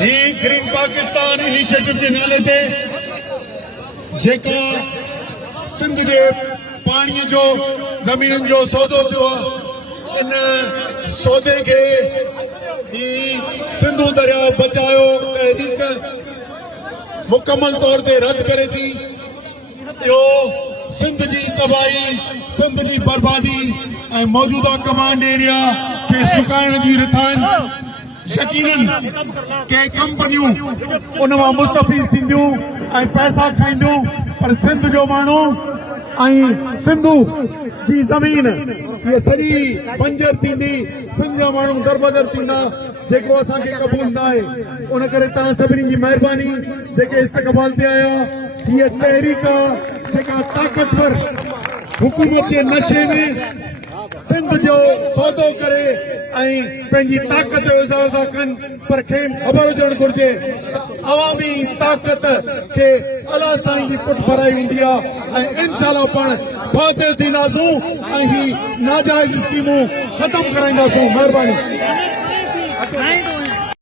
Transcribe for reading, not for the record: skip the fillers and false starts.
ही ग्रीन पाकिस्तान इनिशिएटिव के नाले ते जेका सिंध जे पानी जो जमीन जो सौदो थियो इन सौदे के सिंधु दरिया बचायो तहरीक मुकम्मल तौर पे रद्द करे थी। यो सिंध की तबाही, सिंध की बर्बादी और मौजूदा कमांड एरिया के सुकाइण की रिथान यकीनन के कंपनियों उनमां मुस्तफीद थींदियूं ऐं पैसा खाईंदियूं, पर सिंध जो माण्हू ऐं सिंधु जी ज़मीन ये सॼी बंजर थींदी, सिंध जा माण्हू दरबदर थींदा, जेको असांखे क़बूल न आहे। उन करे तव्हां सभिनी जी महिरबानी जेके इस्तक़बाल ते आया, हीअ तहरीक जेका ताक़तवर हुकूमत जे नशे में सिंध जो सौदो करे ऐं पंहिंजी ताक़त जो इज़हार था कनि, पर खेनि ख़बर हुजणु घुरिजे अवामी ताक़त खे अलाह साईं जी पुठ भराई हूंदी आहे ऐं इंशाअल्लाह पाण फातिर थींदासूं ऐं ही नाजाइज़ स्कीमूं ख़तमु कराईंदासूं। महिरबानी।